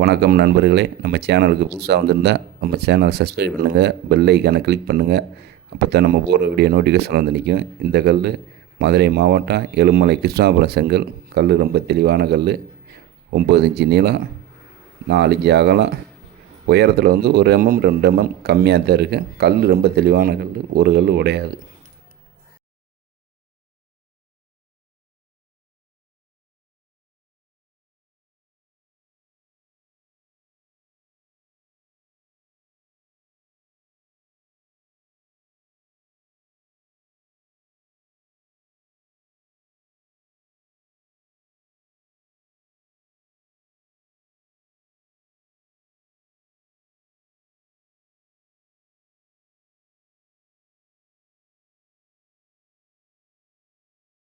வணக்கம் நண்பர்களே நம்ம சேனலுக்கு புதுசாக வந்திருந்தால் நம்ம சேனலை சப்ஸ்கிரைப் பண்ணுங்கள் பெல் ஐக்கானை கிளிக் பண்ணுங்கள் அப்போ தான் நம்ம போகிற வீடியோ நோட்டிஃபிகேஷன் வந்து நிற்கும் இந்த கல் மதுரை மாவட்டம் எழுமலை கிருஷ்ணாபுரம் செங்கல். கல் ரொம்ப தெளிவான கல். ஒம்பது இன்ச்சு நீளம் நாலு இன்ச்சு அகலம். உயரத்தில் வந்து ஒரு எம்எம் ரெண்டு எம்எம் கம்மியாக தான் இருக்குது கல் ரொம்ப தெளிவான கல். ஒரு கல் உடையாது.